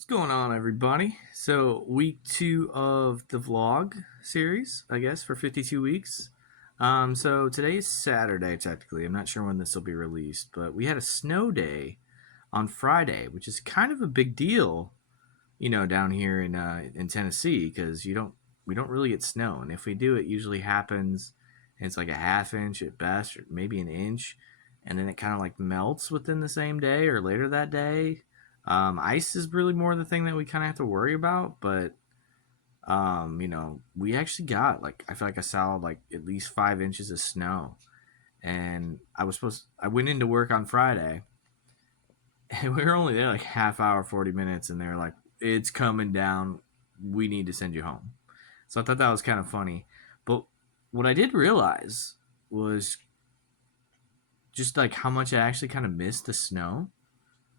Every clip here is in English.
What's going on, everybody? So, week 2 of the vlog series, I guess, for 52 weeks. So today is Saturday, technically. I'm not sure when this will be released, but we had a snow day on Friday, which is kind of a big deal, down here in Tennessee, because we don't really get snow, and if we do, it usually happens, and it's like a half inch at best, or maybe an inch, and then it kind of like melts within the same day or later that day. Ice is really more the thing that we kind of have to worry about, but we actually got like I feel like a solid like at least 5 inches of snow, and I went into work on Friday, and we were only there like half hour, 40 minutes, and they're like, "It's coming down. We need to send you home." So I thought that was kind of funny, but what I did realize was just like how much I actually kind of missed the snow.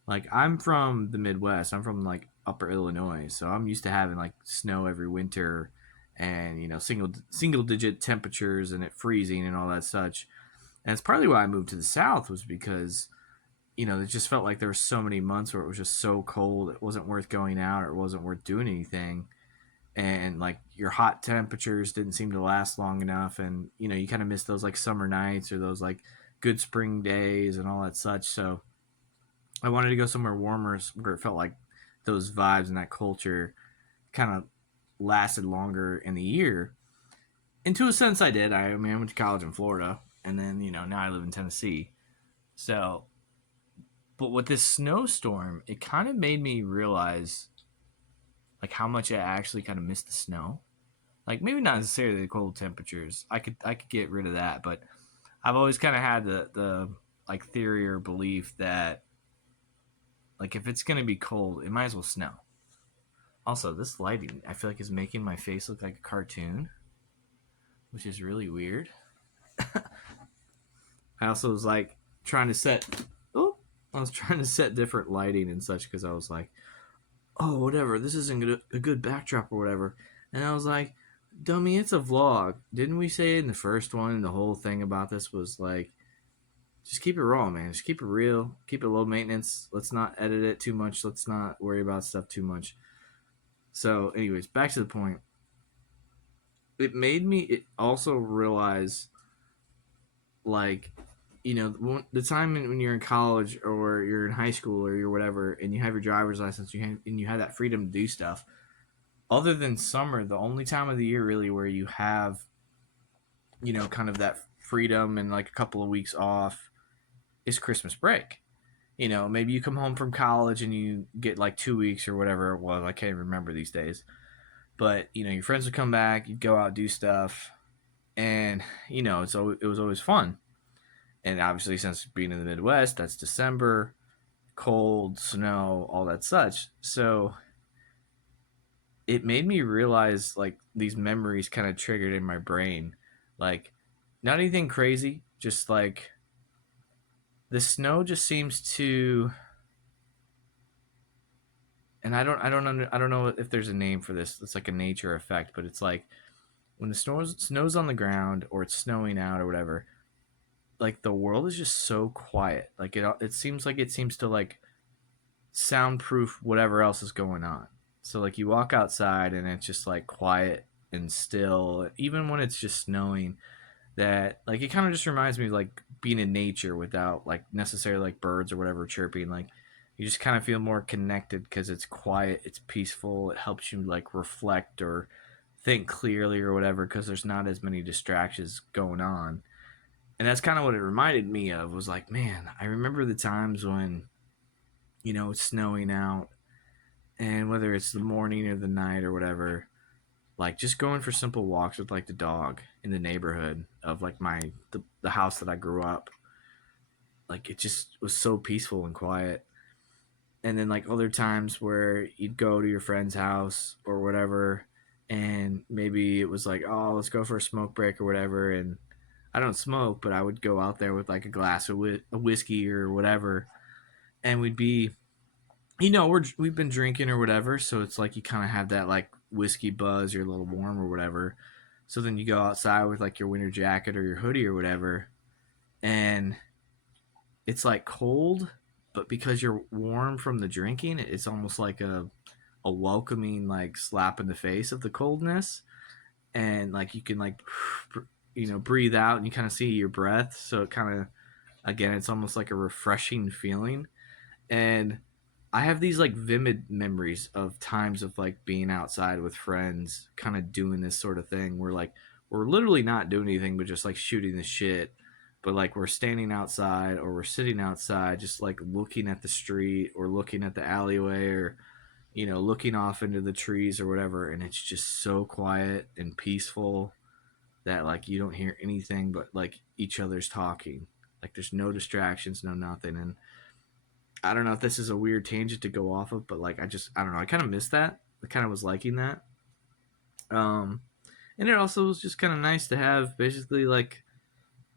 Like I'm from the Midwest. I'm from like Upper Illinois, so I'm used to having like snow every winter, and single digit temperatures and it freezing and all that such. And it's partly why I moved to the South was because it just felt like there were so many months where it was just so cold it wasn't worth going out or it wasn't worth doing anything, and like your hot temperatures didn't seem to last long enough, and you kind of miss those like summer nights or those like good spring days and all that such. So I wanted to go somewhere warmer where it felt like those vibes and that culture kind of lasted longer in the year. And to a sense, I did. I went to college in Florida, and then now I live in Tennessee. So, but with this snowstorm, it kind of made me realize like how much I actually kind of missed the snow. Like maybe not necessarily the cold temperatures. I could get rid of that, but I've always kind of had the like theory or belief that like if it's gonna be cold, it might as well snow. Also, this lighting I feel like is making my face look like a cartoon, which is really weird. I also was like trying to set oh I was trying to set different lighting and such because I was like, oh whatever, this isn't a good backdrop or whatever. And I was like, dummy, it's a vlog. Didn't we say in the first one the whole thing about this was like just keep it raw, man. Just keep it real. Keep it low maintenance. Let's not edit it too much. Let's not worry about stuff too much. So, anyways, back to the point. It made me also realize like the time when you're in college or you're in high school or you're whatever and you have your driver's license and you have that freedom to do stuff other than summer. The only time of the year really where you have kind of that freedom and like a couple of weeks off is Christmas break. Maybe you come home from college and you get like 2 weeks or whatever it was. I can't remember these days, but your friends would come back, you'd go out do stuff, and it was always fun. And obviously, since being in the Midwest, that's December, cold, snow, all that such. So it made me realize like these memories kind of triggered in my brain. Like, not anything crazy, just like the snow just seems to. And I don't know if there's a name for this. It's like a nature effect, but it's like when the snow's on the ground or it's snowing out or whatever, like the world is just so quiet. Like it seems like it seems to like soundproof whatever else is going on. So like you walk outside and it's just like quiet and still, even when it's just snowing. That like it kind of just reminds me of like being in nature without like necessarily like birds or whatever chirping. Like you just kind of feel more connected because it's quiet, it's peaceful, it helps you like reflect or think clearly or whatever because there's not as many distractions going on. And that's kind of what it reminded me of was like, man, I remember the times when it's snowing out, and whether it's the morning or the night or whatever, like just going for simple walks with like the dog in the neighborhood of like the house that I grew up, like it just was so peaceful and quiet. And then like other times where you'd go to your friend's house or whatever, and maybe it was like, oh, let's go for a smoke break or whatever. And I don't smoke, but I would go out there with like a glass of a whiskey or whatever, and we'd be, we've been drinking or whatever, so it's like you kind of have that like whiskey buzz, you're a little warm or whatever. So then you go outside with like your winter jacket or your hoodie or whatever, and it's like cold, but because you're warm from the drinking, it's almost like a a welcoming like slap in the face of the coldness, and like you can like breathe out and you kind of see your breath, so it kind of, again, it's almost like a refreshing feeling. And I have these like vivid memories of times of like being outside with friends, kind of doing this sort of thing where like we're literally not doing anything but just like shooting the shit. But like we're standing outside or we're sitting outside, just like looking at the street or looking at the alleyway or, looking off into the trees or whatever. And it's just so quiet and peaceful that like you don't hear anything but like each other's talking. Like there's no distractions, no nothing. And I don't know if this is a weird tangent to go off of, but like I don't know, I kind of miss that. I kind of was liking that. Um, and it also was just kind of nice to have basically like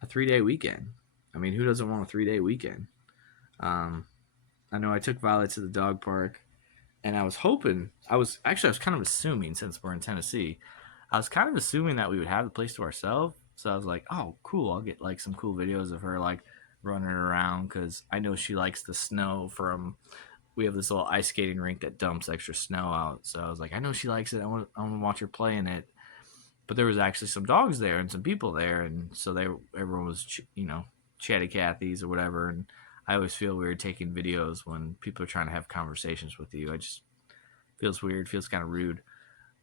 a 3 day weekend. I mean, who doesn't want a 3 day weekend? Um, I know I took Violet to the dog park, and I was kind of assuming, since we're in Tennessee, I was kind of assuming that we would have the place to ourselves. So I was like, oh, cool. I'll get like some cool videos of her like running around because I know she likes the snow from. We have this little ice skating rink that dumps extra snow out. So I was like, I know she likes it. I want to watch her play in it. But there was actually some dogs there and some people there, and so everyone was chatty Cathy's or whatever. And I always feel weird taking videos when people are trying to have conversations with you. I just feels weird, feels kind of rude.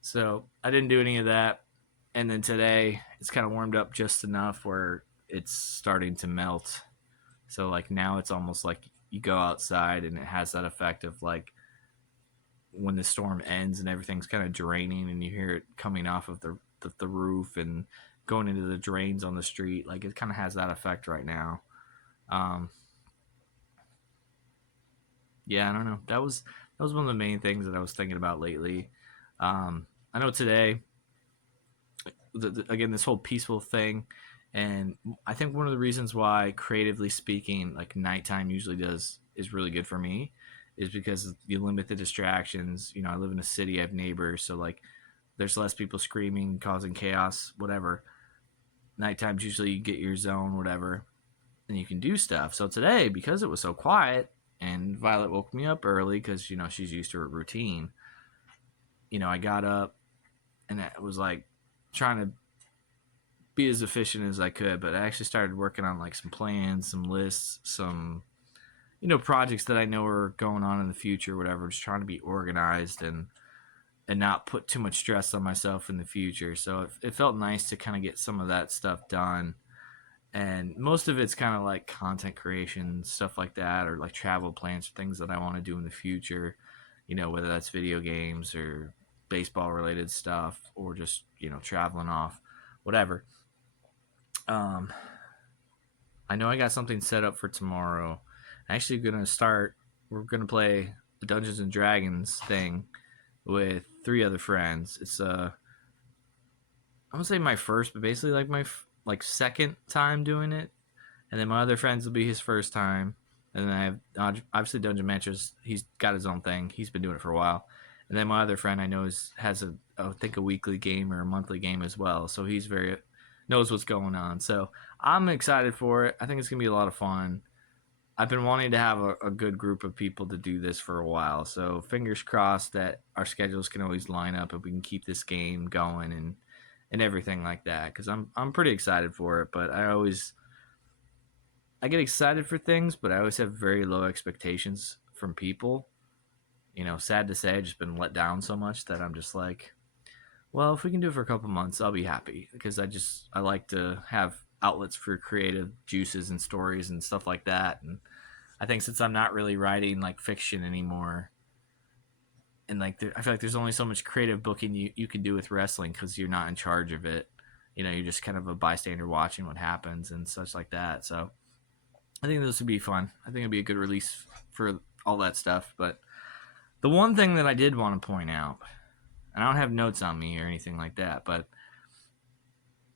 So I didn't do any of that. And then today it's kind of warmed up just enough where it's starting to melt. So like now it's almost like you go outside and it has that effect of like when the storm ends and everything's kind of draining and you hear it coming off of the roof and going into the drains on the street. Like it kind of has that effect right now. Um, yeah, I don't know. That was one of the main things that I was thinking about lately. I know today, again, this whole peaceful thing, and I think one of the reasons why, creatively speaking, like nighttime usually is really good for me, is because you limit the distractions. I live in a city, I have neighbors, so like there's less people screaming, causing chaos, whatever. Nighttime's usually you get your zone, whatever, and you can do stuff. So today, because it was so quiet, and Violet woke me up early because she's used to her routine. I got up and I was like trying to be as efficient as I could, but I actually started working on like some plans, some lists, some projects that I know are going on in the future, whatever. Just trying to be organized and not put too much stress on myself in the future. So it felt nice to kind of get some of that stuff done. And most of it's kind of like content creation, stuff like that, or like travel plans for things that I want to do in the future, whether that's video games or baseball related stuff or just, traveling off, whatever. Um, I know I got something set up for tomorrow. I'm actually we're going to play the Dungeons and Dragons thing with three other friends. It's I won't say my first, but basically like my like second time doing it. And then my other friends will be his first time. And then I have obviously Dungeon Masters. He's got his own thing. He's been doing it for a while. And then my other friend I know has I think a weekly game or a monthly game as well. So he's very knows what's going on. So I'm excited for it. I think it's gonna be a lot of fun. I've been wanting to have a good group of people to do this for a while. So fingers crossed that our schedules can always line up and we can keep this game going and everything like that. Because I'm pretty excited for it. But I get excited for things, but I always have very low expectations from people. Sad to say, I've just been let down so much that I'm just like, well, if we can do it for a couple months, I'll be happy because I like to have outlets for creative juices and stories and stuff like that. And I think since I'm not really writing like fiction anymore, and like I feel like there's only so much creative booking you can do with wrestling because you're not in charge of it. You're just kind of a bystander watching what happens and such like that. So I think this would be fun. I think it'd be a good release for all that stuff. But the one thing that I did want to point out, and I don't have notes on me or anything like that, but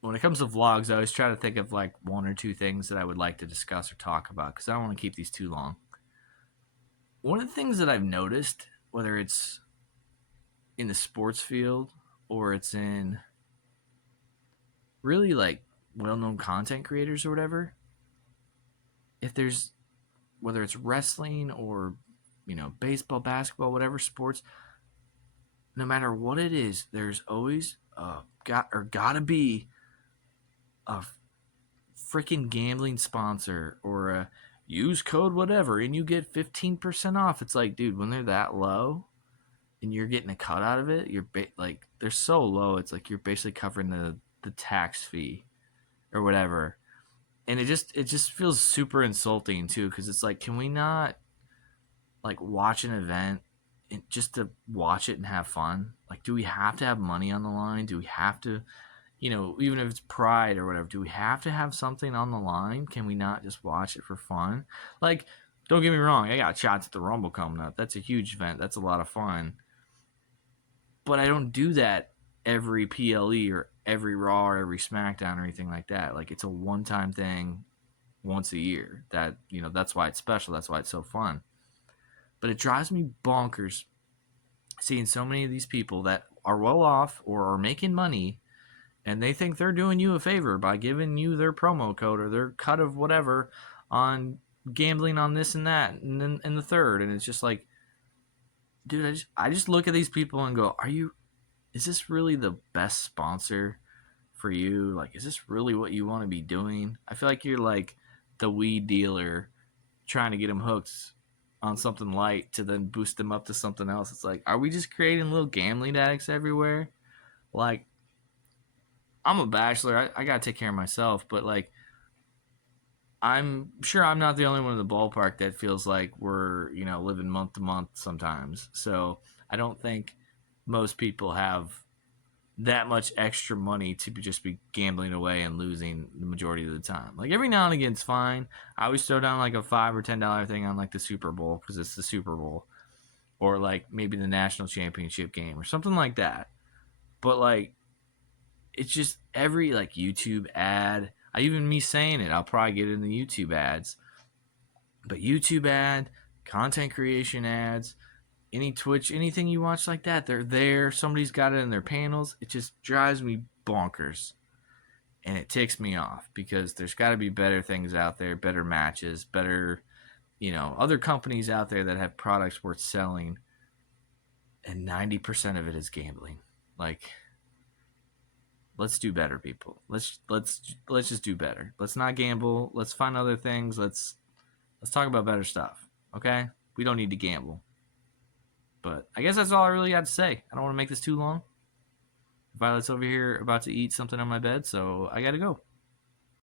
when it comes to vlogs, I always try to think of like one or two things that I would like to discuss or talk about because I don't want to keep these too long. One of the things that I've noticed, whether it's in the sports field or it's in really like well-known content creators or whatever, if there's whether it's wrestling or baseball, basketball, whatever sports, no matter what it is, there's always gotta be a freaking gambling sponsor or a use code whatever and you get 15% off. It's like, dude, when they're that low and you're getting a cut out of it, like they're so low. It's like you're basically covering the tax fee or whatever, and it just feels super insulting too because it's like, can we not like watch an event just to watch it and have fun? Like, do we have to have money on the line? Do we have to, even if it's pride or whatever, do we have to have something on the line? Can we not just watch it for fun? Like, don't get me wrong, I got shots at the Rumble coming up. That's a huge event. That's a lot of fun. But I don't do that every PLE or every Raw or every SmackDown or anything like that. Like, it's a one-time thing once a year. That's why it's special. That's why it's so fun. But it drives me bonkers seeing so many of these people that are well off or are making money, and they think they're doing you a favor by giving you their promo code or their cut of whatever on gambling on this and that and then and the third. And it's just like, dude, I just look at these people and go, is this really the best sponsor for you? Like, is this really what you want to be doing? I feel like you're like the weed dealer trying to get them hooked on something light to then boost them up to something else. It's like, are we just creating little gambling addicts everywhere? Like, I'm a bachelor. I gotta take care of myself, but like, I'm sure I'm not the only one in the ballpark that feels like we're, living month to month sometimes. So I don't think most people have that much extra money to just be gambling away and losing the majority of the time. Like, every now and again, it's fine. I always throw down like a $5 or $10 thing on like the Super Bowl because it's the Super Bowl, or like maybe the national championship game or something like that. But like, it's just every like YouTube ad. Even me saying it, I'll probably get it in the YouTube ads. But YouTube ad, content creation ads, any Twitch, anything you watch like that, they're there. Somebody's got it in their panels. It just drives me bonkers. And it ticks me off because there's got to be better things out there, better matches, better, other companies out there that have products worth selling. And 90% of it is gambling. Like, let's do better, people. Let's just do better. Let's not gamble. Let's find other things. Let's talk about better stuff. Okay? We don't need to gamble. But I guess that's all I really got to say. I don't want to make this too long. Violet's over here about to eat something on my bed, so I gotta go.